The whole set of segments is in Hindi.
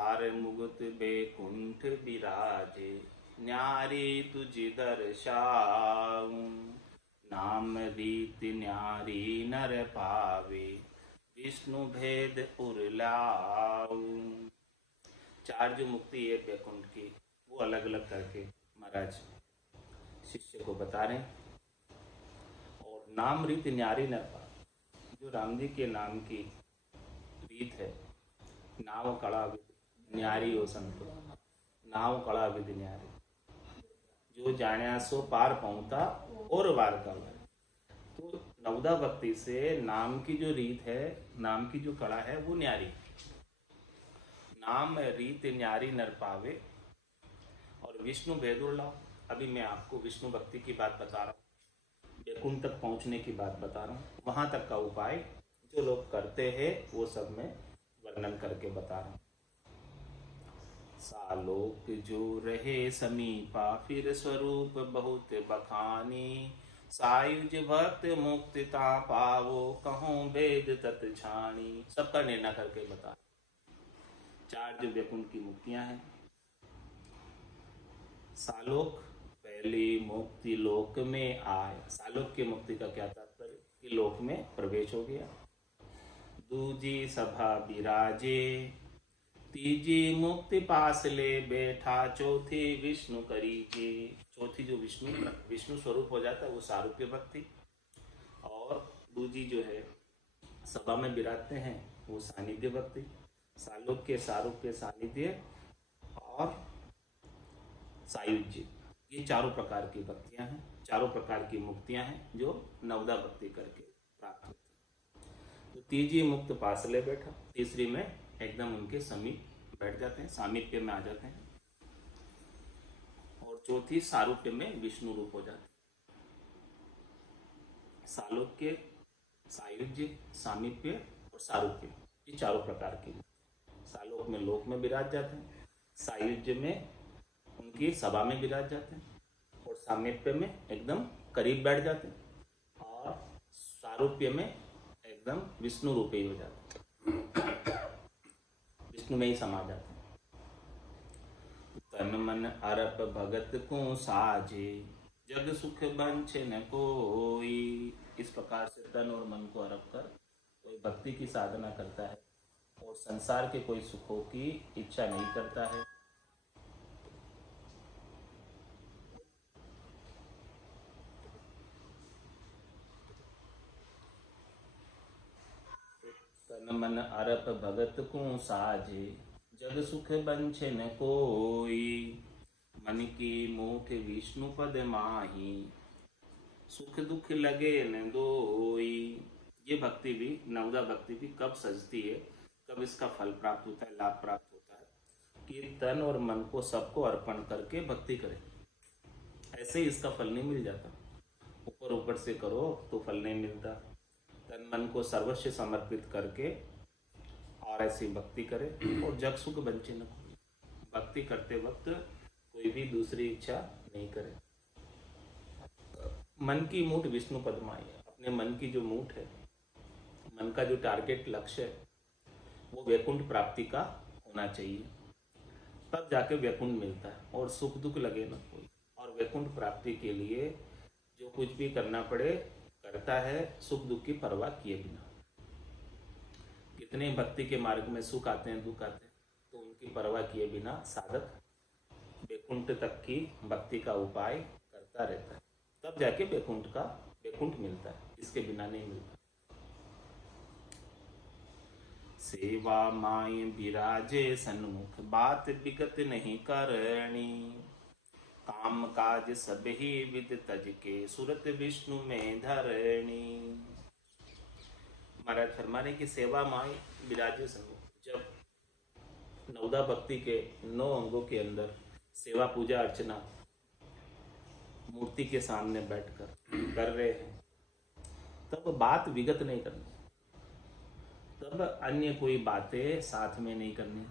तार मुगत बैकुंठ बिराजे, न्यारी तुझ दर्शाऊं। नाम रीत न्यारी नर पावे, विष्णु भेद उरलाऊं। चार जो मुक्ति है बैकुंठ की, वो अलग अलग करके महाराज शिष्य को बता रहे हैं। और नाम रीत न्यारी नर पावे, जो राम जी के नाम की रीत है, नाव कड़ा विधि न्यारी हो संतो, नाव कड़ा विधि न्यारी, जो जाण्या सो पार पहुंचा और वार का वार। तो नवदा भक्ति से नाम की जो रीत है, नाम की जो कड़ा है, वो न्यारी। नाम रीत न्यारी नर पावे, और विष्णु भेदुर्लभ। अभी मैं आपको विष्णु भक्ति की बात बता रहा हूँ, बैकुंठ तक पहुंचने की बात बता रहा हूँ। वहां तक का उपाय जो लोग करते हैं वो सब मैं वर्णन करके बता रहा हूँ। सालोक जो रहे समीपा, फिर स्वरूप बहुत बखानी। सायुज भक्त मुक्तिता पावो, कहो वेद तत् छाणी। सबका निर्णय करके बता। चार जो वैकुंठ की मुक्तियां हैं। सालोक, पहली मुक्ति लोक में आए। सालोक की मुक्ति का क्या तात्पर्य कि लोक में प्रवेश हो गया। दूजी सभा विराजे, तीजी मुक्ति पास ले बैठा। चौथी विष्णु करीजे, चौथी जो विष्णु स्वरूप हो जाता है वो सारूप्य भक्ति। और दूजी जो है सभा में विराजते हैं वो सानिध्य भक्ति। सालोक्य, सारूप्य, सानिध्य और सायुज्य, ये चारों प्रकार की भक्तियां हैं, चारों प्रकार की मुक्तियां हैं जो नवदा भक्ति करके प्राप्त होती है। तो तीजी मुक्त पासले बैठा, तीसरी में एकदम उनके समीप बैठ जाते हैं, सामीप्य में आ जाते हैं। और चौथी सारूप्य में विष्णु रूप हो जाते हैं। सालोक्य, सायुज्य, सामीप्य और सारूप्य, ये चारों प्रकार की। सालोक में लोक में विराज जाते हैं, सायुज्य में उनकी सभा में विराज जाते हैं, और सामीप्य में एकदम करीब बैठ जाते हैं, और सारूप्य में एकदम विष्णु रूप ही हो जाते हैं, विष्णु में ही समा जाते हैं। तन मन अरप भगत को साजे, जग सुख बंछे न कोई। इस प्रकार से तन और मन को अर्प कर कोई भक्ति की साधना करता है और संसार के कोई सुखों की इच्छा नहीं करता है। तन मन अरप भगत को साजे, जग सुख बंछे न कोई। मन की मूठ विष्णु पद माही, सुख दुख लगे न दोई। ये भक्ति भी, नवदा भक्ति भी कब सजती है, कब इसका फल प्राप्त होता है, लाभ प्राप्त होता है कि तन और मन को सबको अर्पण करके भक्ति करें। ऐसे ही इसका फल नहीं मिल जाता, ऊपर ऊपर से करो तो फल नहीं मिलता। तन मन को सर्वस्व समर्पित करके और ऐसी भक्ति करे और जग सुख बंचे न कोई। भक्ति करते वक्त कोई भी दूसरी इच्छा नहीं करे। मन की मूठ विष्णु पदमाई, अपने मन की जो मूठ है, मन का जो टारगेट लक्ष्य है, वो वैकुंठ प्राप्ति का होना चाहिए, तब जाके वैकुंठ मिलता है। और सुख दुख लगे ना कोई। और वैकुंठ प्राप्ति के लिए जो कुछ भी करना पड़े करता है, सुख दुख की परवाह किए बिना। कितने भक्ति के मार्ग में सुख आते हैं, दुख आते हैं, तो उनकी परवाह किए बिना साधक वैकुंठ तक की भक्ति का उपाय करता रहता है, तब जाके वैकुंठ मिलता है, इसके बिना नहीं मिलता। सेवा माई विराजे सन्मुख, बात विगत नहीं करनी। काम काज सब ही विद तज के, सुरत विष्णु में धरणी। महाराज फरमा रहे कि सेवा माई विराजे सन्मुख, जब नवदा भक्ति के 9 अंगों के अंदर सेवा पूजा अर्चना मूर्ति के सामने बैठकर कर रहे हैं, तब बात विगत नहीं करनी, तब अन्य कोई बातें साथ में नहीं करनी।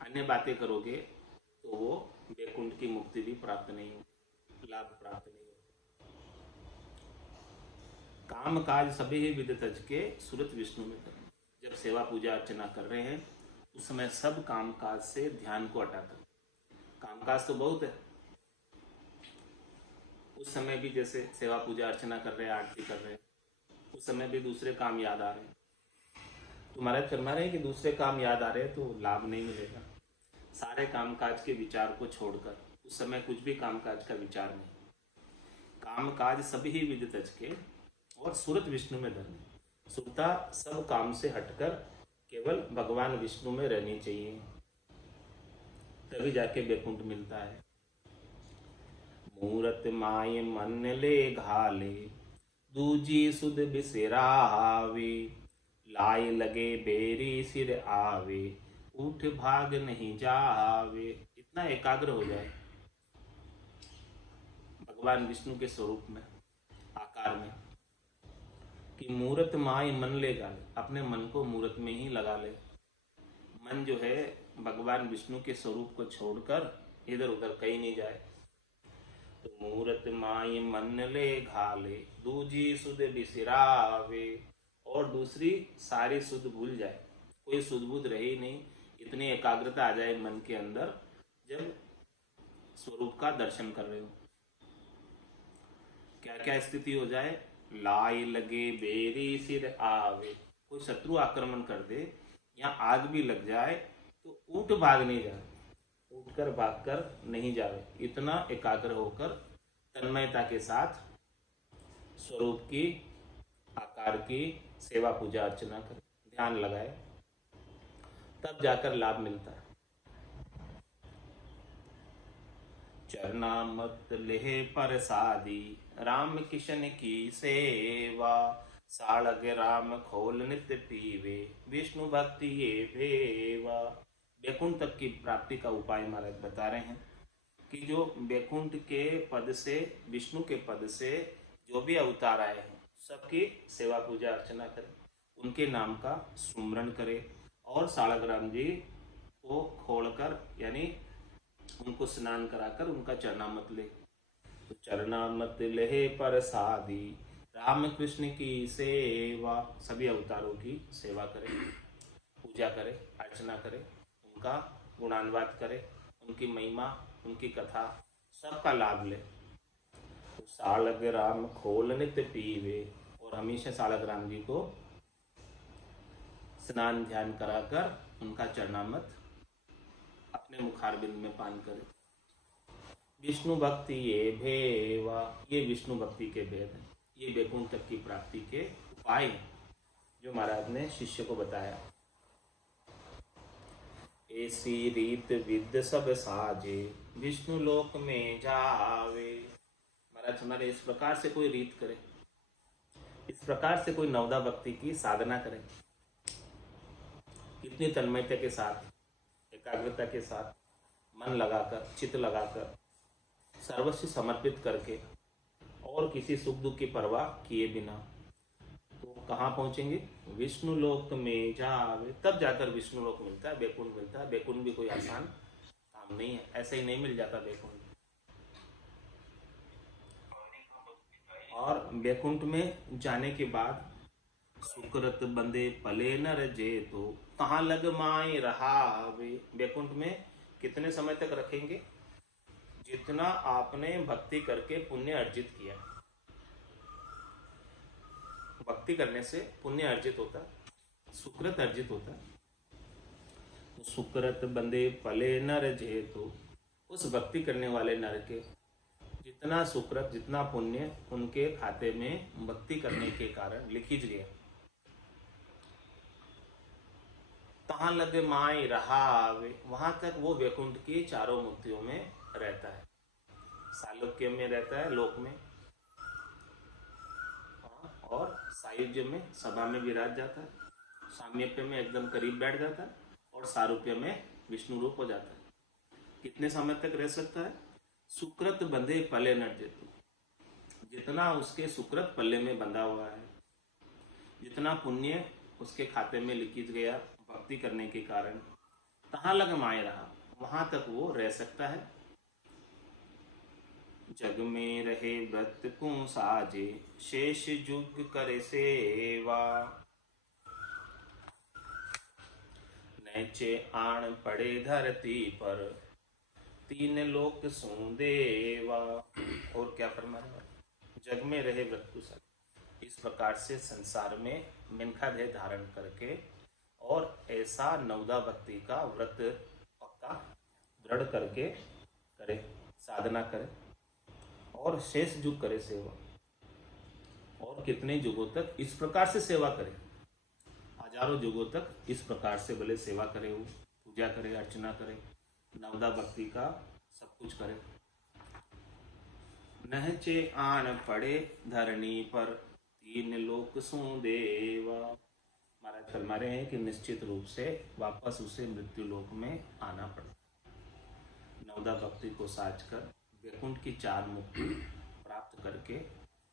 अन्य बातें करोगे तो वो वैकुंठ की मुक्ति भी प्राप्त नहीं हो, लाभ प्राप्त नहीं हो। काम काज सभी ही विद तज के, सुरत विष्णु में करना। जब सेवा पूजा अर्चना कर रहे हैं उस समय सब कामकाज से ध्यान को हटाकर, कामकाज तो बहुत है, उस समय भी जैसे सेवा पूजा अर्चना कर रहे हैं, आरती कर रहे हैं, उस समय भी दूसरे काम याद आ रहे हैं। तुम्हारा फरमा रहे हैं कि दूसरे काम याद आ रहे हैं तो लाभ नहीं मिलेगा। सारे कामकाज के विचार को छोड़कर उस समय कुछ भी कामकाज का विचार नहीं, कामकाज सभी ही विधि तज के और सूरत विष्णु में धरनी, सुरता सब काम से हटकर केवल भगवान विष्णु में रहनी चाहिए, तभी जाके बैकुंठ मिलता है। मूरत माय मन ले घाले, दूजी सुध बिसरावे, लाय लगे बेरी सिर आवे, उठ भाग नहीं जावे। इतना एकाग्र हो जाए भगवान विष्णु के स्वरूप में, आकार में, कि मूरत माय मन ले गाले, अपने मन को मूरत में ही लगा ले। मन जो है भगवान विष्णु के स्वरूप को छोड़कर इधर उधर कहीं नहीं जाए। तो मूरत माय मन ले घाले, दूजी सुध बिसरावे, और दूसरी सारी सुध भूल जाए, कोई सुध बुध रहे ही नहीं, इतनी एकाग्रता आ जाए मन के अंदर जब स्वरूप का दर्शन कर रहे हो। क्या क्या स्थिति हो जाए? लाई लगे बेरी सिर आवे, कोई शत्रु आक्रमण कर दे या आग भी लग जाए तो उठ भाग नहीं जाए, उठकर भागकर नहीं जावे, इतना एकाग्र होकर तन्मयता के साथ स्वरूप की, आकार की सेवा पूजा अर्चना कर ध्यान लगाए, तब जाकर लाभ मिलता है। चरनामत लेह परसादी, राम किशन की सेवा, साड़ग राम खोल नित्य पीवे, विष्णु भक्ति ये भेवा। बैकुंठ तक की प्राप्ति का उपाय महाराज बता रहे हैं कि जो बैकुंठ के पद से, विष्णु के पद से जो भी अवतार आए हैं सबकी सेवा पूजा अर्चना करें, उनके नाम का सुमरण करें, और सालग्राम जी को खोलकर यानी उनको स्नान कराकर उनका चरणामत ले। तो चरणामत लेहे परसादी, राम कृष्ण की सेवा, सभी अवतारों की सेवा करें, पूजा करें, अर्चना करें, उनका गुणानुवाद करें, उनकी महिमा, उनकी कथा, सबका लाभ ले। तो सालग्राम खोल नित्य पीवे, और हमेशा सालग्राम जी को स्नान ध्यान कराकर उनका चरणामत अपने मुखारबिंद में पान करें। विष्णु भक्ति ये भेवा, ये विष्णु भक्ति के भेद हैं, ये बैकुंठ तक की प्राप्ति के उपाय हैं जो महाराज ने शिष्य को बताया। ऐसी रीत विद सब साजे, विष्णु लोक में जावे। महाराज हमारे इस प्रकार से कोई रीत करे, इस प्रकार से कोई नवदा भक्ति की साधना करे, इतनी तन्मयता के साथ, एकाग्रता के साथ, मन लगाकर, चित्त लगाकर, सर्वस्व समर्पित करके और किसी सुख दुख की परवाह किए बिना, तो कहाँ पहुंचेंगे? विष्णु लोक में जावे, तब जाकर विष्णु लोक मिलता है, बैकुंठ मिलता है। बैकुंठ भी कोई आसान काम नहीं है, ऐसे ही नहीं मिल जाता बैकुंठ। और बैकुंठ में जाने के बाद सुकृत बंदे पले नर जे, तो कहाँ लग माए रहावे। बैकुंठ में कितने समय तक रखेंगे? जितना आपने भक्ति करके पुण्य अर्जित किया। भक्ति करने से पुण्य अर्जित होता, सुकृत अर्जित होता। तो सुकृत बंदे पले नर जे, तो उस भक्ति करने वाले नर के जितना सुकृत, जितना पुण्य उनके खाते में भक्ति करने के कारण लिखित गया, तहाँ लगे माई रहावे, वहां तक वो वैकुंठ की चारों मुक्तियों में रहता है। सालोक्य में रहता है, लोक में, और सायुज्य में, सभा में विराज जाता है, साम्यप्य में एकदम करीब बैठ जाता है, और सारूप्य में विष्णु रूप हो जाता है। कितने समय तक रह सकता है? सुकृत बंधे पले न जेतु, जितना उसके सुकृत पल्ले में बंधा हुआ है, जितना पुण्य उसके खाते में लिखित गया भक्ति करने के कारण, तहाँ लग माए रहा, वहां तक वो रह सकता है। जग में रहे व्रत को साजे, शेष जुग करे सेवा, नैचे आण पड़े धरती पर, तीन लोक सूं देवा। और क्या फरमाया, जग में रहे वृत्तुशल। इस प्रकार से संसार में मिनखा देह धारण करके और ऐसा नवदा भक्ति का व्रत पक्का दृढ़ करके करे, साधना करे और शेष युग करे सेवा। और कितने युगों तक इस प्रकार से सेवा करे, हजारों युगों तक इस प्रकार से भले सेवा करे, वो पूजा करे, अर्चना करे, नवदा भक्ति का सब कुछ करे। नहचे आन पड़े धरणी पर, तीन लोक सूं देवा। महाराज फरमा रहे हैं कि निश्चित रूप से वापस उसे मृत्यु लोक में आना पड़ता। नवदा भक्ति को साजकर वैकुंठ की चार मुक्ति प्राप्त करके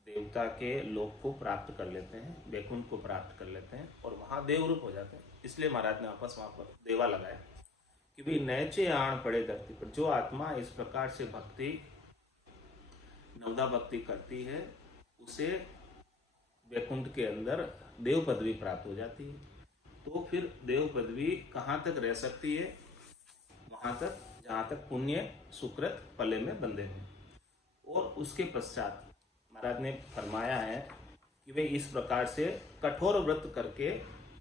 देवता के लोक को प्राप्त कर लेते हैं, वैकुंठ को प्राप्त कर लेते हैं और वहां देव रूप हो जाते हैं। इसलिए महाराज ने वापस वहां पर देवा लगाया कि भाई नैचे आण पड़े धरती पर। जो आत्मा इस प्रकार से भक्ति नवदा भक्ति करती है उसे वैकुंठ के अंदर देव पदवी प्राप्त हो जाती है। तो फिर देव पदवी कहाँ तक रह सकती है? वहां तक जहाँ तक पुण्य सुकृत पले में बंधे हैं। और उसके पश्चात महाराज ने फरमाया है कि वे इस प्रकार से कठोर व्रत करके,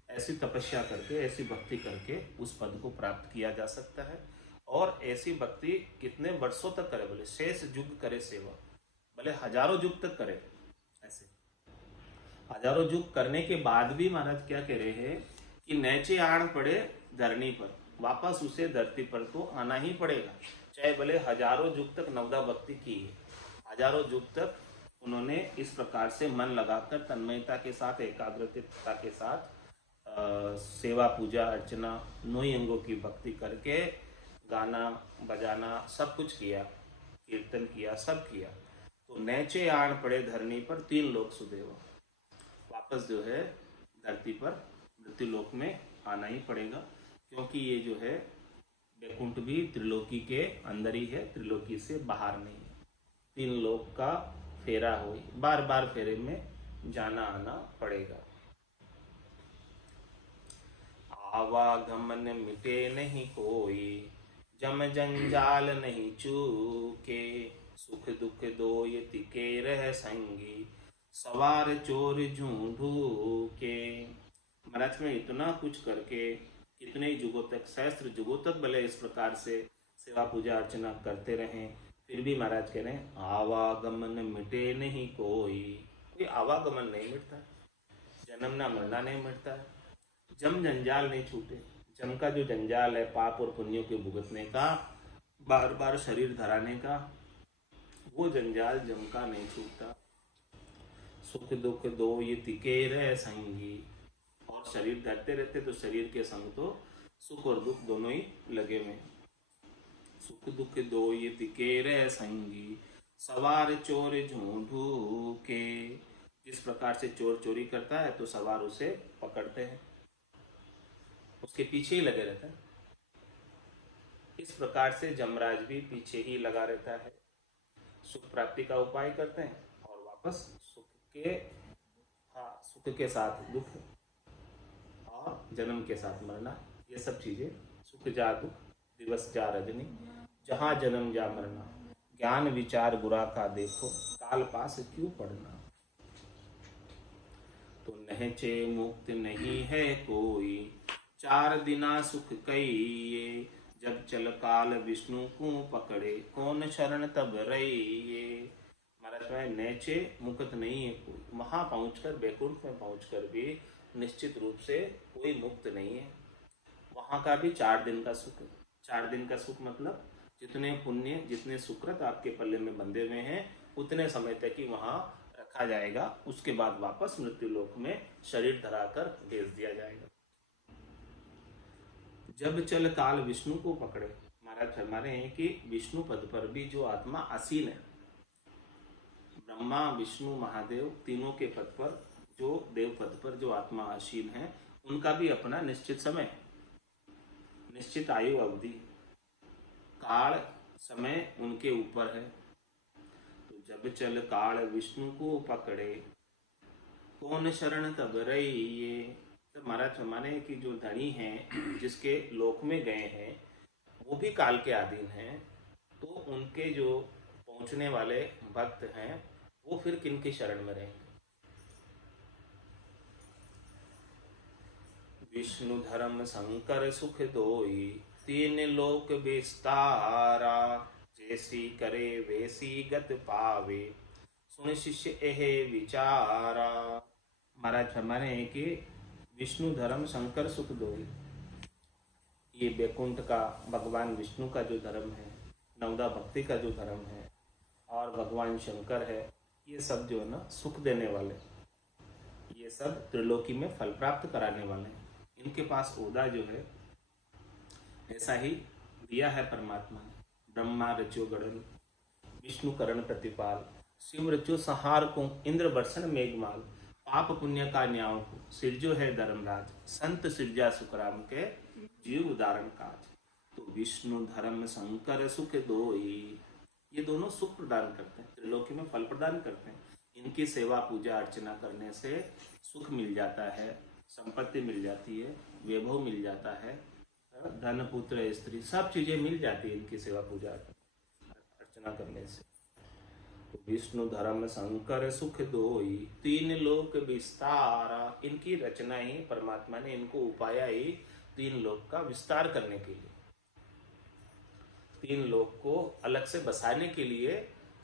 ऐसी तपस्या करके, ऐसी भक्ति करके उस पद को प्राप्त किया जा सकता है। और ऐसी भक्ति कितने वर्षों तक करे? बोले शेष युग करे सेवा, भले हजारों युग तक करे। ऐसे हजारों युग करने के बाद भी महाराज क्या कह रहे हैं कि नैचे आण पड़े धरणी पर, वापस उसे धरती पर तो आना ही पड़ेगा। चाहे भले हजारों युग तक नवदा भक्ति की है, हजारों युग तक उन्होंने इस प्रकार से मन लगाकर तन्मयता के साथ, एकाग्रता के साथ सेवा पूजा अर्चना नौ अंगों की भक्ति करके गाना बजाना सब कुछ किया, कीर्तन किया, सब किया, तो नैचे आण पड़े धरणी पर, तीन लोक सुदेवा। वापस जो है धरती पर मृत्यु लोक में आना ही पड़ेगा, क्योंकि ये जो है वैकुंठ भी त्रिलोकी के अंदर ही है, त्रिलोकी से बाहर नहीं है। तीन लोक का फेरा हो, बार बार फेरे में जाना आना पड़ेगा। आवागमन मिटे नहीं कोई, जम जंजाल नहीं चूके, सुख दुख दो ये तिके रह संगी, सवार चोर झूठू के। महाराज में इतना कुछ करके कितने युगों तक, सहस्त्र युगों तक भले इस प्रकार से सेवा पूजा अर्चना करते रहें, फिर भी महाराज कह रहे हैं आवागमन मिटे नहीं कोई आवागमन नहीं मिटता, जन्मना मरना नहीं मिटता है, जम जंजाल नहीं छूटे। जम का जो जंजाल है पाप और पुण्यों के भुगतने का, बार बार शरीर धराने का, वो जंजाल जम का नहीं छूटता। सुख दुख दो ये तिके रह संगी, और शरीर धरते रहते तो शरीर के संग तो सुख और दुख दोनों ही लगे हुए। सुख दुख दो ये तिके रह संगी, सवार चोर झूठू के। इस प्रकार से चोर चोरी करता है तो सवार उसे पकड़ते हैं, उसके पीछे ही लगे रहते हैं। इस प्रकार से जमराज भी पीछे ही लगा रहता है, सुख प्राप्ति का उपाय करते हैं और वापस सुख के साथ दुख और जन्म के साथ मरना, ये सब चीजें। सुख जा दुख दिवस जा रजनी, जहाँ जन्म जा मरना, ज्ञान विचार बुरा का देखो, काल पास क्यों पढ़ना। तो नहचे मुक्त नहीं है कोई, चार दिना सुख कई, जब चल काल विष्णु को पकड़े, कौन शरण तब रही। महाराज में नैचे मुक्त नहीं है कोई, वहां पहुंचकर, वैकुंठ में पहुंचकर भी निश्चित रूप से कोई मुक्त नहीं है। वहां का भी 4 दिन का सुख है। 4 दिन का सुख मतलब जितने पुण्य, जितने सुकृत आपके पल्ले में बंधे हुए हैं, उतने समय तक ही वहां रखा जाएगा। उसके बाद वापस मृत्यु लोक में शरीर धराकर भेज दिया जाएगा। जब चल काल विष्णु को पकड़े, महाराज फरमा रहे हैं कि विष्णु पद पर भी जो आत्मा आसीन है, ब्रह्मा विष्णु महादेव तीनों के पद पर, जो देव पद पर जो आत्मा आसीन है, उनका भी अपना निश्चित समय, निश्चित आयु अवधि, काल समय उनके ऊपर है। तो जब चल काल विष्णु को पकड़े, कौन शरण तब रही। तो महाराज माने कि जो धनी हैं जिसके लोक में गए हैं वो भी काल के अधीन हैं, तो उनके जो पहुंचने वाले भक्त हैं वो फिर किनकी शरण में रहेंगे? विष्णु धर्म शंकर सुख दोई, तीन लोक विस्तारा, जैसी करे वैसी गत पावे, सुन शिष्य एहे विचारा। महाराज फरमाने हैं कि विष्णु धर्म शंकर सुख दोई, ये बैकुंठ का भगवान विष्णु का जो धर्म है, नवदा भक्ति का जो धर्म है, और भगवान शंकर है, ये सब जो है ना सुख देने वाले, ये सब त्रिलोकी में फल प्राप्त कराने वाले हैं। इनके पास ओदा जो है ऐसा ही दिया है परमात्मा ने। ब्रह्मा रचो गणन, विष्णु करण प्रतिपाल, शिव रचो संहार को, इंद्र बरसन मेघमाल, पाप पुण्य का न्याय को, सिरजो है धर्मराज, संत सिरजा सुखराम के, जीव उदाहरण काज। तो विष्णु धर्म शंकर सुख दोई, ये दोनों सुख प्रदान करते हैं, त्रिलोकी में फल प्रदान करते हैं। इनकी सेवा पूजा अर्चना करने से सुख मिल जाता है, संपत्ति मिल जाती है, वैभव मिल जाता है, धन पुत्र स्त्री सब चीजें मिल जाती है इनकी सेवा पूजा अर्चना करने से। तो विष्णु धर्म शंकर सुख दोई, तीन लोक विस्तारा, इनकी रचना ही परमात्मा ने इनको उपाया ही तीन लोक का विस्तार करने के लिए, तीन लोक को अलग से बसाने के लिए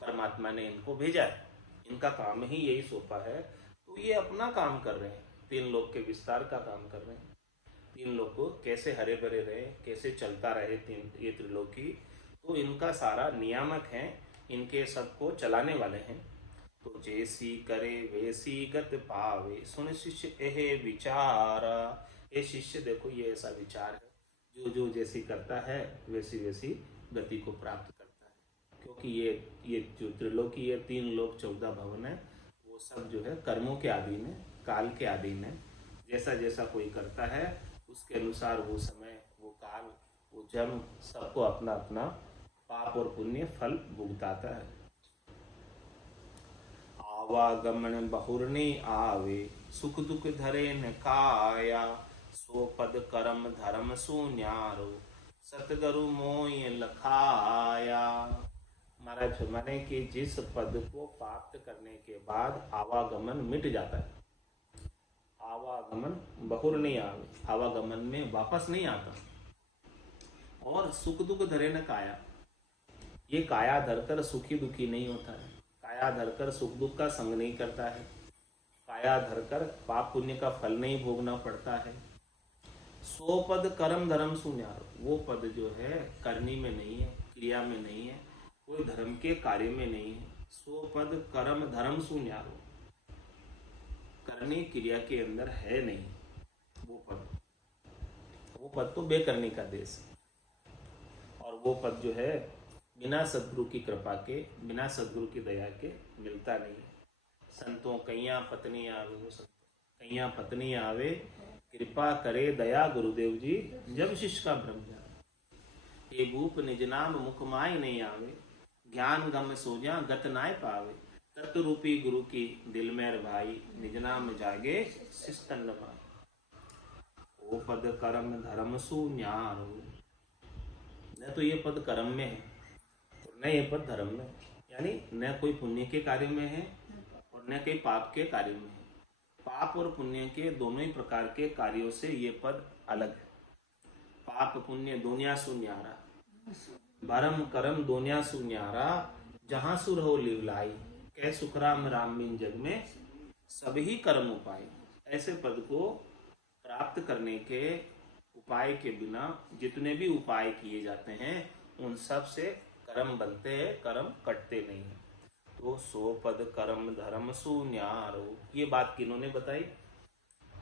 परमात्मा ने इनको भेजा है। इनका काम ही यही सौंपा है, तो ये अपना काम कर रहे हैं, तीन लोक के विस्तार का काम कर रहे हैं। तीन लोग को कैसे हरे भरे रहे, कैसे चलता रहे तीन ये त्रिलोकी, तो इनका सारा नियामक है, इनके सबको चलाने वाले हैं। तो जैसी करे वैसी गत पावे, सुन शिष्य एहे विचारा। ये शिष्य देखो ये ऐसा विचार है, जो जो जैसी करता है वैसी वैसी गति को प्राप्त करता है। क्योंकि ये जो त्रिलोकी, ये तीन लोक 14 भवन है, वो सब जो है कर्मों के अधीन है, काल के अधीन है। जैसा जैसा कोई करता है उसके अनुसार वो समय, वो काल, वो जन्म सबको अपना अपना पाप और पुण्य फल भुगताता है। आवागमन बहुरनी आवे, सुख दुख धरे न काया, सो पद कर्म धर्म सुन्यारो, सतगुरु मोय लखाया। महाराज माने कि जिस पद को प्राप्त करने के बाद आवागमन मिट जाता है, आवागमन बहुर नहीं आवे, आवागमन में वापस नहीं आता, और सुख दुख धरे न काया, ये काया धरकर सुखी दुखी नहीं होता है, काया धरकर सुख दुख का संग नहीं करता है, काया धरकर पाप पुण्य का फल नहीं भोगना पड़ता है। सो पद कर्म धर्म सुन्यारो, वो पद जो है करनी में नहीं है, क्रिया में नहीं है, कोई धर्म के कार्य में नहीं है। सो पद कर्म धर्म सुन्यारो, करने क्रिया के अंदर है नहीं वो पद, वो पद तो बेकरनी का देश है। और वो पद जो है बिना सदगुरु की कृपा के, बिना सदगुरु की दया के मिलता नहीं है। संतों कैया पत्नी आवे, वो संत कैया पत्नी आवे, कृपा करे दया गुरुदेव जी, जब शिष्य का भ्रम जाए। ये भूप निज नाम मुख माय नहीं आवे, ज्ञान गम सोजा गत नाय पावे, तत्व रूपी गुरु की दिल में भाई, निज नाम जागे शिस्तन भाई। ओ पद कर्म धर्म सुन्यारो, न तो ये पद कर्म में है और न ये पद धर्म में, यानी न कोई पुण्य के कार्य में है और न कोई पाप के कार्य में है। पाप और पुण्य के दोनों ही प्रकार के कार्यों से ये पद अलग है। पाप पुण्य दोनिया सुन्यारा, भरम करम दोनिया सुन्यारा, जहां सुर हो लिवलाई, कह सुखराम राम बिन जग में सभी कर्म उपाय। ऐसे पद को प्राप्त करने के उपाय के बिना जितने भी उपाय किए जाते हैं उन सब से कर्म बनते हैं, कर्म कटते नहीं है। तो सो पद कर्म धर्म सुन्यारो, ये बात किन्होंने बताई?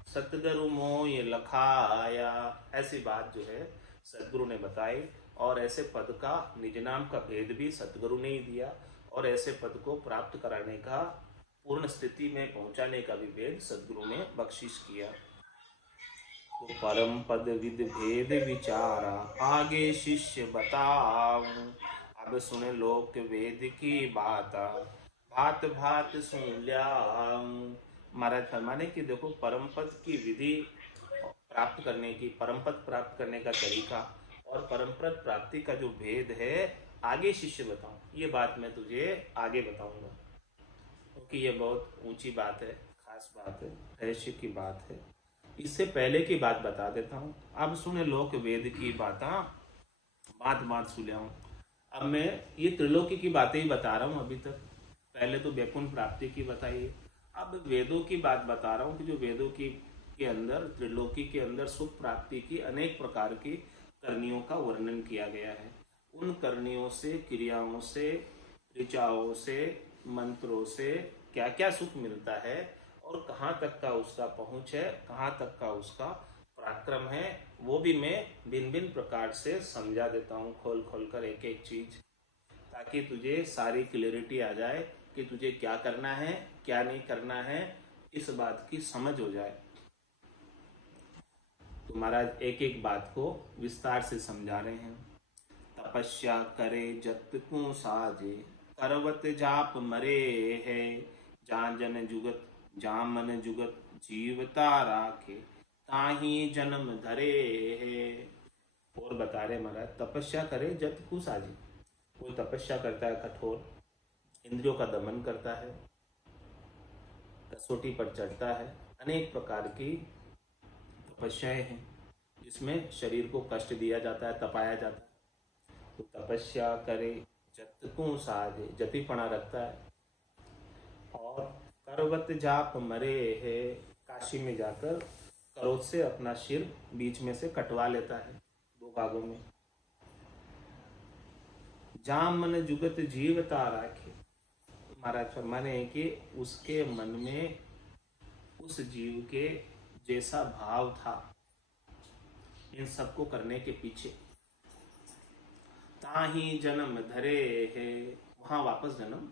सतगुरु मोय लखाया, ऐसी बात जो है सतगुरु ने बताई। और ऐसे पद का निज नाम का भेद भी सतगुरु ने ही दिया, और ऐसे पद को प्राप्त कराने का, पूर्ण स्थिति में पहुंचाने का भी भेद सतगुरु ने बख्शिश किया। तो परम पद विद भेद विचारा, आगे शिष्य बताऊं, अब सुन लोक वेद की बात, भात भात सुन लिया। महाराज फरमाने कि देखो परम पद की विधि प्राप्त करने की, परम पद प्राप्त करने का तरीका और परम पद प्राप्ति का जो भेद है आगे शिष्य बताऊं, ये बात मैं तुझे आगे बताऊंगा, क्योंकि ये बहुत ऊंची बात है, खास बात है, रहस्य की बात है। इससे पहले की बात बता देता हूँ। अब सुने लोक वेद की बात बात सुने हूँ। अब मैं ये त्रिलोकी की बातें ही बता रहा हूँ अभी तक। पहले तो वैकुंठ प्राप्ति की बताई है, अब वेदों की बात बता रहा हूँ कि जो वेदों की के अंदर, त्रिलोकी के अंदर सुख प्राप्ति की अनेक प्रकार की करनियों का वर्णन किया गया है। उन करनियों से, क्रियाओं से, ऋचाओं से, मंत्रों से क्या क्या सुख मिलता है और कहाँ तक का उसका पहुंच है, कहाँ तक का उसका पराक्रम है, वो भी मैं भिन्न भिन्न प्रकार से समझा देता हूँ, खोल खोल कर एक एक चीज, ताकि तुझे सारी क्लियरिटी आ जाए कि तुझे क्या करना है, क्या नहीं करना है, इस बात की समझ हो जाए। तो महाराज एक एक बात को विस्तार से समझा रहे हैं। तपस्या करे जत को साजे, करवत जाप मरे है, जा जन जुगत, जा मन जुगत जीवता राखे, ताही जन्म धरे है। और बता रहे महाराज, तपस्या करे जत को साजे, कोई तपस्या करता है कठोर, इंद्रियों का दमन करता है, कसौटी पर चढ़ता है, अनेक प्रकार की तपस्याएं हैं जिसमें शरीर को कष्ट दिया जाता है, तपाया जाता है। तो तपस्या करे जत को साजे, जतिपना रखता है, और करवत जाप मरे है, काशी में जाकर करोत से अपना सिर बीच में से कटवा लेता है, दो भागों में। जाम मन जुगत जीवता राखे, महाराज फरमाने हैं कि उसके मन में उस जीव के जैसा भाव था इन सबको करने के पीछे, ताही जन्म धरे है, वहां वापस जन्म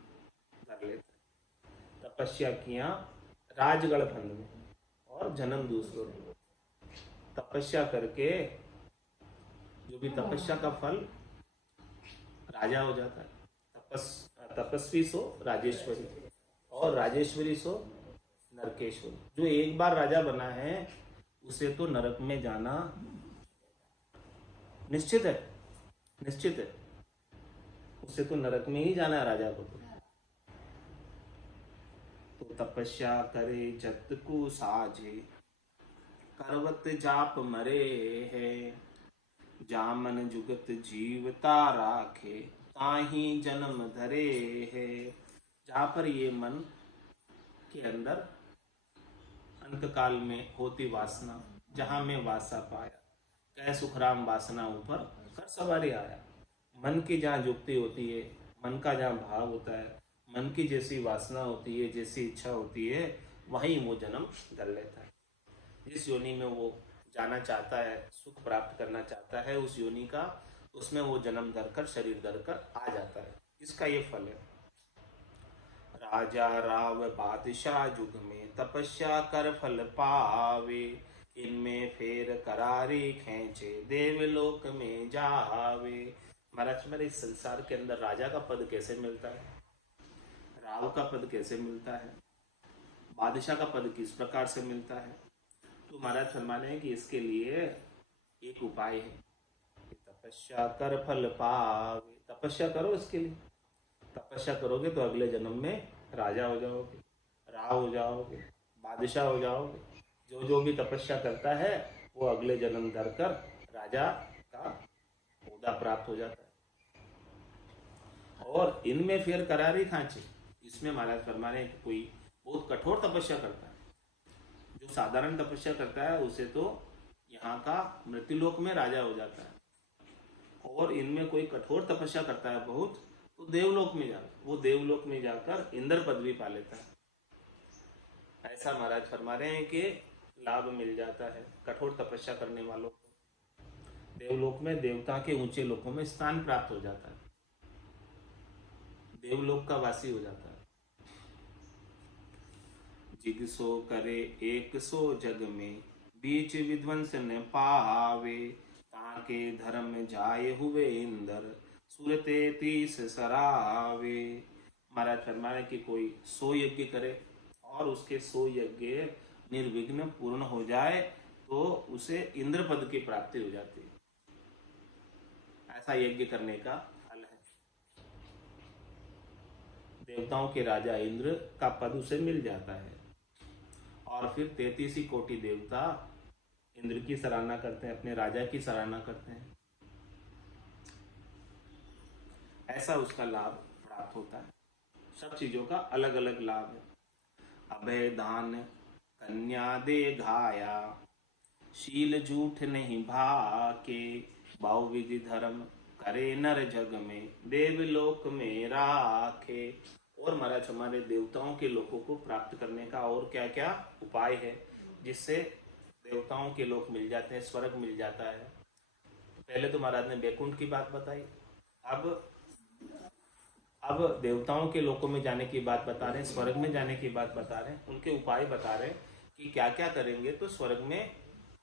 धर लेता है। तपस्या किया राजगढ़ फंद में और जन्म दूसरों में। तपस्या करके जो भी तपस्या का फल राजा हो जाता है। तपस्वी सो राजेश्वरी, और राजेश्वरी सो नरकेश्वरी। जो एक बार राजा बना है उसे तो नरक में जाना निश्चित है, निश्चित है, उसे तो नरक में ही जाना है राजा को। तो तपस्या करे जत को साजे, करवत जाप मरे है, जामन जुगत जीवता राखे, ताही जन्म धरे है। जहाँ पर ये मन के अंदर अंत काल में होती वासना, जहाँ में वासा पाया, कह सुखराम वासना ऊपर कर सवारी आया। मन की जहाँ जुक्ति होती है, मन का जहाँ भाव होता है, मन की जैसी वासना होती है, जैसी इच्छा होती है, वहीं वो जन्म कर लेता है। जिस योनि में वो जाना चाहता है, सुख प्राप्त करना चाहता है, उस योनि का, उसमें वो जन्म धरकर, शरीर धरकर आ जाता है। इसका ये फल है। राजा राव बादशाह युग में, तपस्या कर फल पावे, इनमें फेर करारी खेचे, देवलोक में जावे। महाराज मेरे इस संसार के अंदर राजा का पद कैसे मिलता है, राव का पद कैसे मिलता है, बादशाह का पद किस प्रकार से मिलता है? तो महाराज फरमाने हैं कि इसके लिए एक उपाय है कि तपस्या कर फल पावे। तपस्या करो इसके लिए, तपस्या करोगे तो अगले जन्म में राजा हो जाओगे, राव हो जाओगे, बादशाह हो जाओगे। जो जो भी तपस्या करता है वो अगले जन्म धरकर राजा का ओहदा प्राप्त हो जाता है। और इनमें फिर करारी खांचे, इसमें महाराज फरमा रहे हैं कि कोई बहुत कठोर तपस्या करता है, जो साधारण तपस्या करता है उसे तो यहाँ का मृत्युलोक में राजा हो जाता है, और इनमें कोई कठोर तपस्या करता है बहुत, तो देवलोक में जा, वो देवलोक में जाकर इंद्र पदवी पा लेता है। ऐसा महाराज फरमा रहे हैं कि लाभ मिल जाता है कठोर तपस्या करने वालों को। देवलोक में, देवता के ऊंचे लोकों में स्थान प्राप्त हो जाता है, देवलोक का वासी हो जाता है। जिग सो करे एक सो जग में, बीच विध्वंस न पावे, ताके धर्म जाए हुए इंद्र, सुरते तीस सरावे। महाराज फरमाए कि कोई 100 यज्ञ करे और उसके 100 यज्ञ निर्विघ्न पूर्ण हो जाए, तो उसे इंद्र पद की प्राप्ति हो जाती है। ऐसा यज्ञ करने का फल है। देवताओं के राजा इंद्र का पद उसे मिल जाता है और फिर 33 कोटि देवता इंद्र की सराहना करते हैं, अपने राजा की सराहना करते हैं। ऐसा उसका लाभ प्राप्त होता है। सब चीजों का अलग अलग लाभ है। अभय दान कन्या दे घाया, शील झूठ नहीं भाके, भाव विधि धर्म करे नर जग में, देवलोक में राखे। और महाराज हमारे देवताओं के लोगों को प्राप्त करने का और क्या क्या उपाय है जिससे देवताओं के लोक मिल जाते हैं, स्वर्ग मिल जाता है। पहले तो महाराज ने वैकुंठ की बात बताई, अब देवताओं के लोकों में जाने की बात बता रहे हैं, स्वर्ग में जाने की बात बता रहे हैं, उनके उपाय बता रहे हैं कि क्या क्या करेंगे तो स्वर्ग में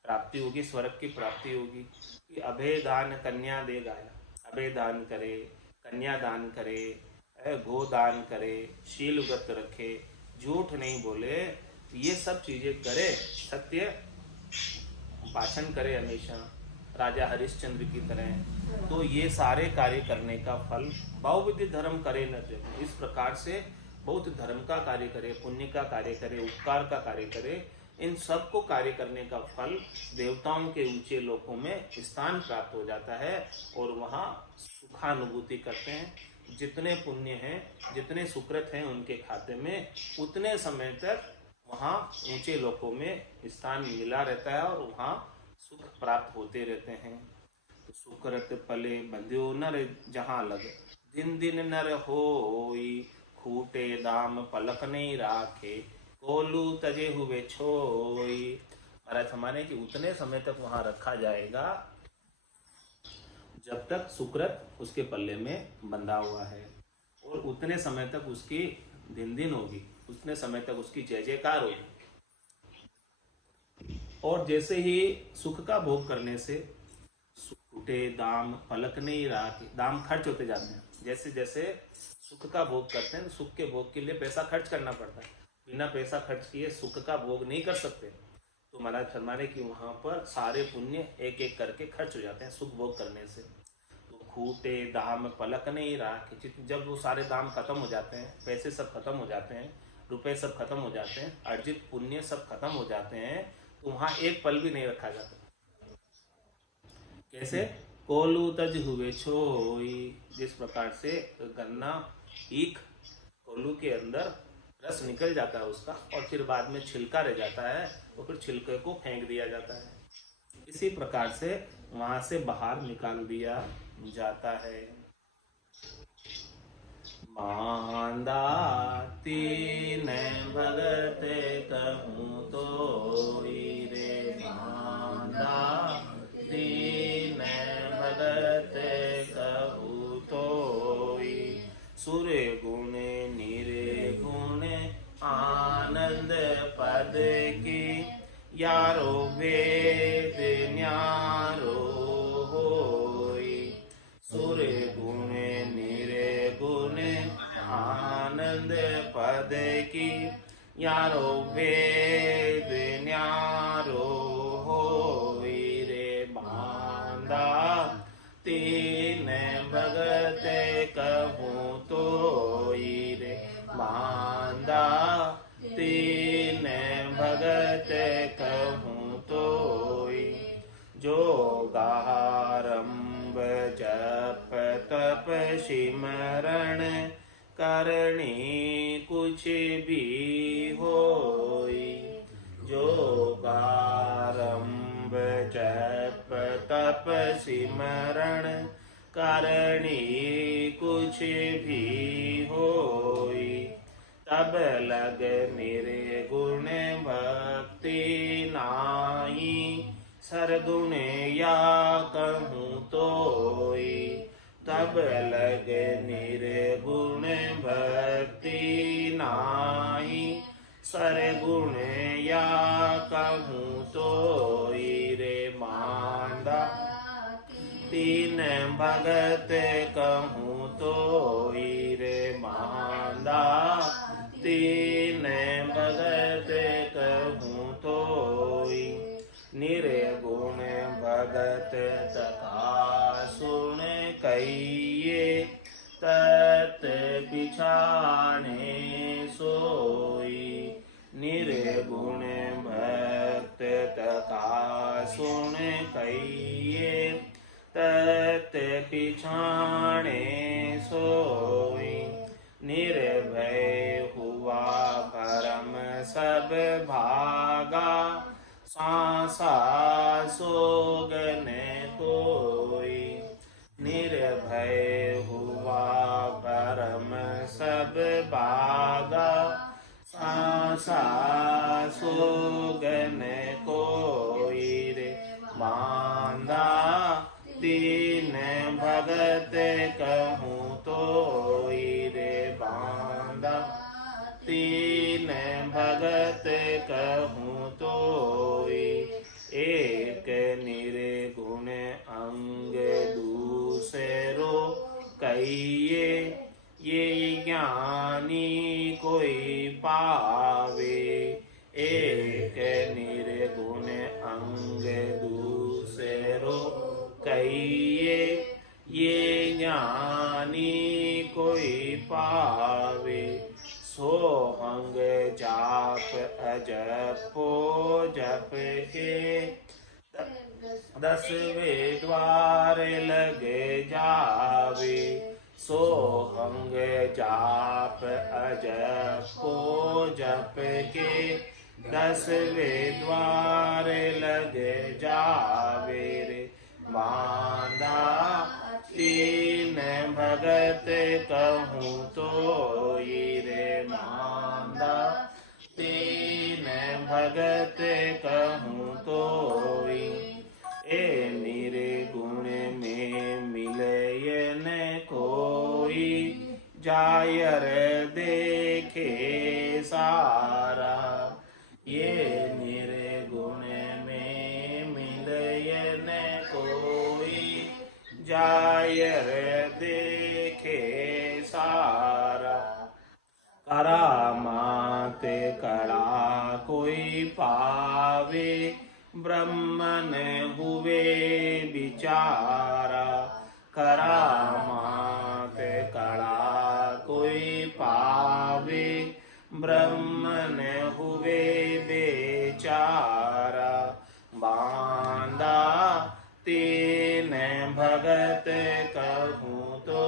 प्राप्ति होगी, स्वर्ग की प्राप्ति होगी। कि अभय दान कन्या दे गाया, अभय दान करे, कन्या दान करे, गो दान करे, शील व्रत रखे, झूठ नहीं बोले, ये सब चीजें करे, सत्य भाषण करे हमेशा राजा हरिश्चंद्र की तरह, तो ये सारे कार्य करने का फल बहुविधि धर्म करे न जग। इस प्रकार से बहुत धर्म का कार्य करे, पुण्य का कार्य करे, उपकार का कार्य करे, इन सब को कार्य करने का फल देवताओं के ऊंचे लोकों में स्थान प्राप्त हो जाता है और वहाँ सुखानुभूति करते हैं। जितने पुण्य हैं, जितने सुकृत हैं उनके खाते में, उतने समय तक वहाँ ऊंचे लोकों में स्थान मिला रहता है और वहाँ सुख प्राप्त होते रहते हैं। तो सुकृत पले बंध्यो नर जहाँ लग, दिन दिन नर होई, खूटे दाम पलक नहीं राखे, कोलू तजे हुए छोई। महाराज हमारे कि उतने समय तक वहां रखा जाएगा जब तक सुकृत उसके पल्ले में बंधा हुआ है, और उतने समय तक उसकी दिन दिन होगी, उतने समय तक उसकी जय जयकार होगी। और जैसे ही सुख का भोग करने से छूटे दाम पलक नहीं रहा, दाम खर्च होते जाते हैं। जैसे जैसे सुख का भोग करते हैं, सुख के भोग के लिए पैसा खर्च करना पड़ता है, बिना पैसा खर्च किए सुख का भोग नहीं कर सकते। तो महाराज फरमाने कि वहां पर सारे पुण्य एक एक करके खर्च हो जाते हैं सुख भोग करने से। तो खूटे दाम पलक नहीं रहा, जब वो सारे दाम खत्म हो जाते हैं, पैसे सब खत्म हो जाते हैं, रुपए सब खत्म हो जाते हैं, अर्जित पुण्य सब खत्म हो जाते हैं, तो वहां एक पल भी नहीं रखा जाता। कैसे? कोलू तज हुए छोई, जिस प्रकार से गन्ना ईख कोलू के अंदर रस निकल जाता है उसका, और फिर बाद में छिलका रह जाता है, तो फिर छिलके को फेंक दिया जाता है, इसी प्रकार से वहां से बाहर निकाल दिया जाता है। मांदा तीन भगत कहूँ तो रे, मांदा तीन भगत कहूँ तो, सुर गुण निर्गुण आनंद पद की, यारो वेद न्यारो होई। सुर गुण निर्गुण आनंद पद की, यारो वेद न्यारो होई रे। बांदा तीन भगत कहूँ तो रे, बांदा तीन भगत कहूँ तो, जो गारंभ जप तप सिमरण करणी कुछ भी होई। जो गारंभ जप तप सिमरण करणी कुछ भी होई। तब लग निर्गुण भक्ति नाई, सरगुण या कहूँ तोई। तब लग निर्गुण भक्ति नाई, सरगुण या कहूँ तोई रे। मांदा तीन भगत कहूँ तोई रे, मांदा तीन भगत कहूँ तोई। तका सुन कहिए तत पिछाने सोई निर्गुण भक्त तका सुन कहिए तत पिछाने सोई निर्भय हुआ परम सब भागा सांसा सोग न कोई निर्भय हुआ परम सब भागा सांसा सोग न कोई रे बांधा तीन भगत कहूँ तो रे बांधा तीन भगत कहूँ तो एक निर्गुण अंग दूसरो कहिए ये ज्ञानी कोई पावे एक निर्गुण अंग दूसरो कहिए ये ज्ञानी कोई पावे सोहंग जाप अजपो जप के 10वें द्वार लगे जावे सोहंग जाप अजपो जप के 10वें द्वार लगे जावे रे बांधा तीन भगत कहूँ तो रे बांधा तीन भगत कहूँ तो ए निर्गुण में मिलय न कोई जायर देखे सारा ये निर्गुण में मिलय न कोई जायर देखे सारा करामात कड़ा कोई पावे ब्रह्मन हुए बिचारा करामात कड़ा कोई पावे ब्रह्मन हुए बेचारा बांधा तीन भगत कहूँ तो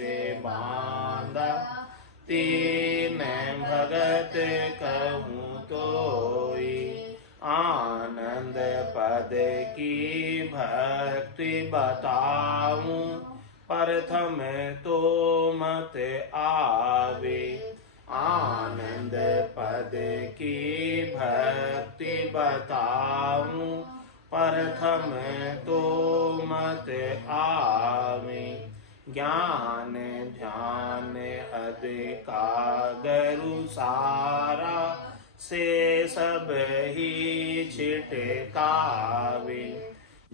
रे बांधा तीन भगत कहूँ तो आनंद पद की भक्ति बताऊं प्रथम तो मत आवे आनंद पद की भक्ति बताऊं प्रथम तो मत आवे ज्ञान ध्यान अधिकागरु सारा से सब ही छिटकावे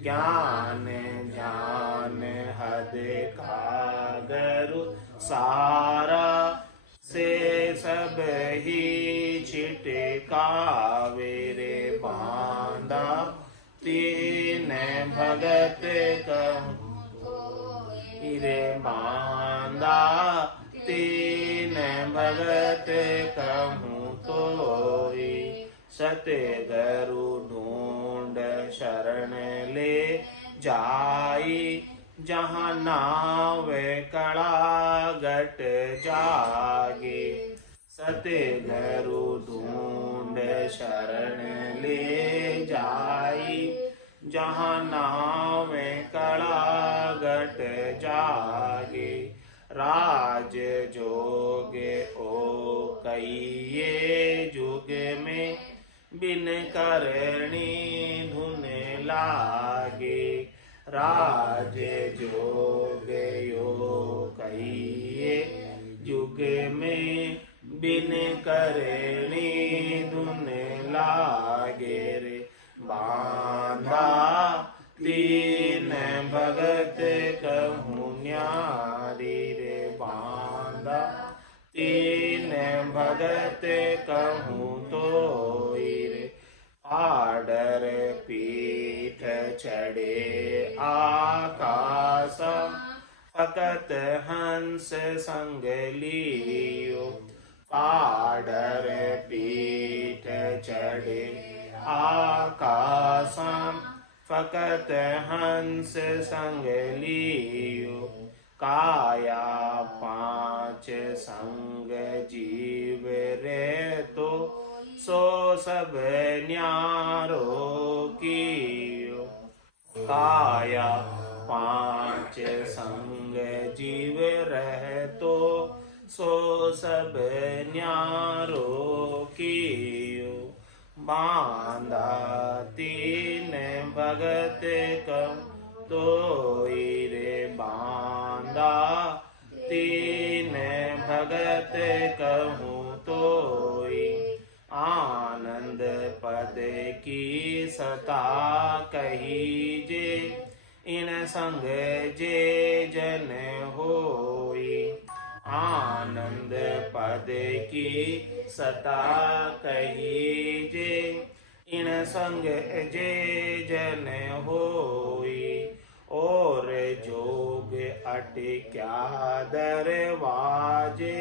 ज्ञान ध्यान अधिकागरु सारा से सब ही छिटकावे रे बांधा तीन भगत कहूँ रे बांधा तीन भगत कहूँ तो सतगुरु ढूंढ शरण ले जाई जहाँ नाव कड़ा घट जागे सतगुरु ढूंढ शरण ले जाई जहाँ नाव कड़ा घट जागे राज जोगे ओ कहिए जुग में बिन करणी धुन लागे राज जोग यो कहिए जुग में बिन करणी धुन लागे रे बांधा तीन भगत कहूँ न्यारी रे बांधा तीन भगत कहूँ तो रे आडर पीठ चढ़े आकाश फकत हंस संग लियो पाडर पीठ चढ़े आकाश फकत हंस संग लियो काया पांच संग जीव रे तो सो सब न्यारो कियो काया पांच संग जीव रह तो सो सब न्यारो कियो बांधा तीन भगत कम तोई रे बांधा तीन भगत कहूँ तोई आनंद पद की सता कही जे इन संग जे जन होई आनंद पद की सता कही जे इन संग जे जन होई और जोग अटक्या दरवाजे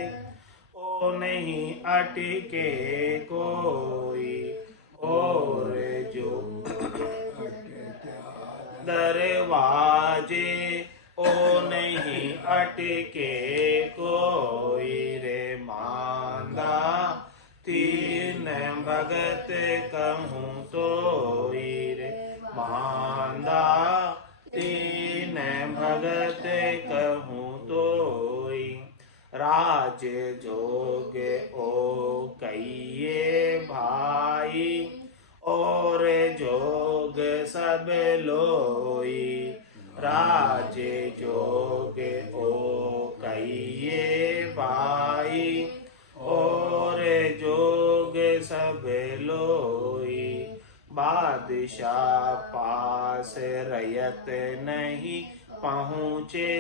ओ नहीं अटके कोई और जो दरवाजे ओ नहीं अटके कोई रे मांदा तीन भगत कहूँ तोई रे मांदा तीन भगत कहूँ तोई राज जोग ओ कहिए भाई और जोग सब लोई राज जोग ओ कहिए भाई और जोग सब लोई बादशाह पास रयत नहीं पहुँचे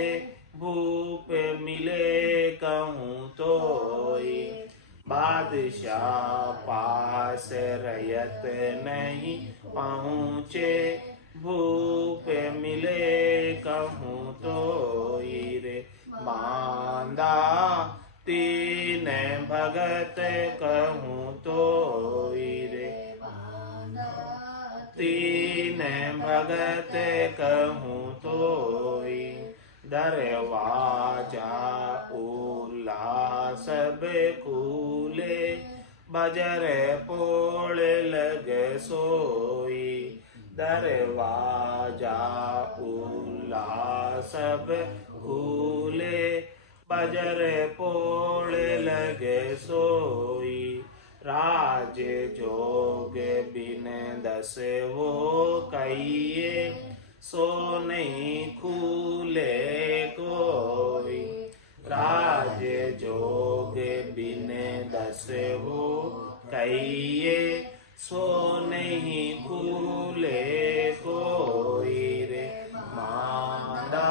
भूप मिले कहूँ तोई बादशाह पास रयत नहीं पहुँचे भूप मिले कहूँ तोई रे बांधा तीन भगत कहूँ तोई रे तीन भगत कहूँ तोई दरवाजा उल्लास सब कूले बजर पोड़ लग सोई दरवाजा उल्लास सब कूले बजर पोड़ लग सोई राज जोग बिन दस वो कहिए सो नहीं खूले कोई राज जोग बिन दस वो कहिए सो नहीं खूले कोई रे मांदा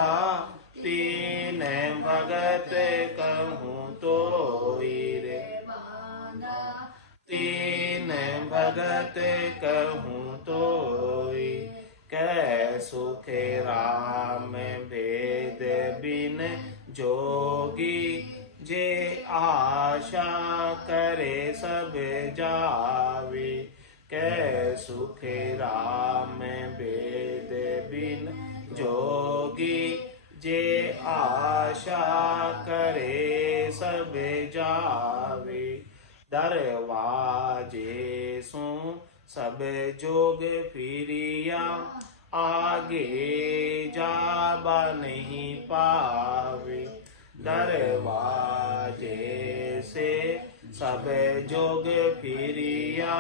तीन भगत कहूँ तोई रे तीन भगत कहूँ तोई कै सुख राम भेद बिन जोगी जे आशा करे सब जावे कै सुख राम भेद बिन जोगी जे आशा करे सब जावे दरवाजे सु सब जोग फिरिया आगे जाबा नहीं पावे दरवाजे से सब जोग फिरिया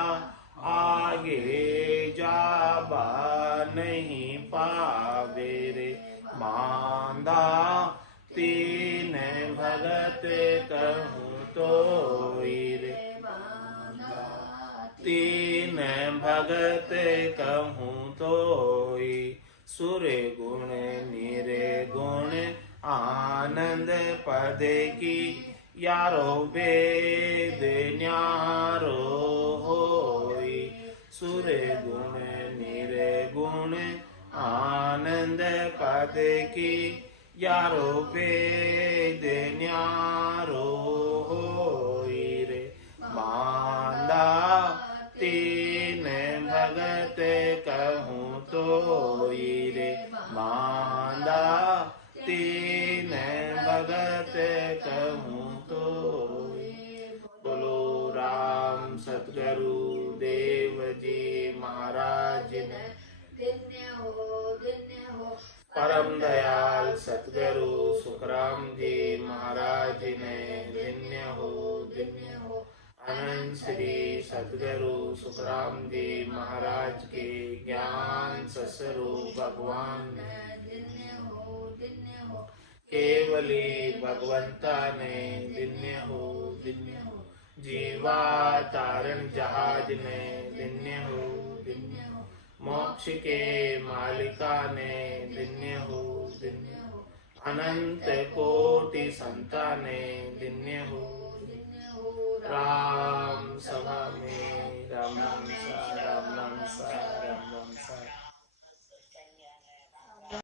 आगे जाबा नहीं पावे रे मांदा तीन भगत कहूँ तोई रे तीन भगत कहूँ तोई सुर गुण निर्गुण आनंद पद की यारो वेद न्यारो होई सुर गुण निर्गुण आनंद पद की यारो वेद न्यारो होई रे मांदा तीन भगत कहूँ तोई रे मांदा तीन भगत कहूँ तोई। बोलो राम सतगुरु देव जी महाराज ने परम दयाल सतगुरु सुखराम जी महाराज ने धन्य हो अनंत श्री सतगुरु सुखराम जी महाराज के ज्ञान स्वरूप भगवान ने धन्य हो केवली भगवंता ने धन्य हो जीवा तारण जहाज ने धन्य हो मोक्ष के मालिका ने धन्य हो अनंत कोटि संताने धन्य हो राम सभा में राम नाम सा राम नाम सा राम नाम सा।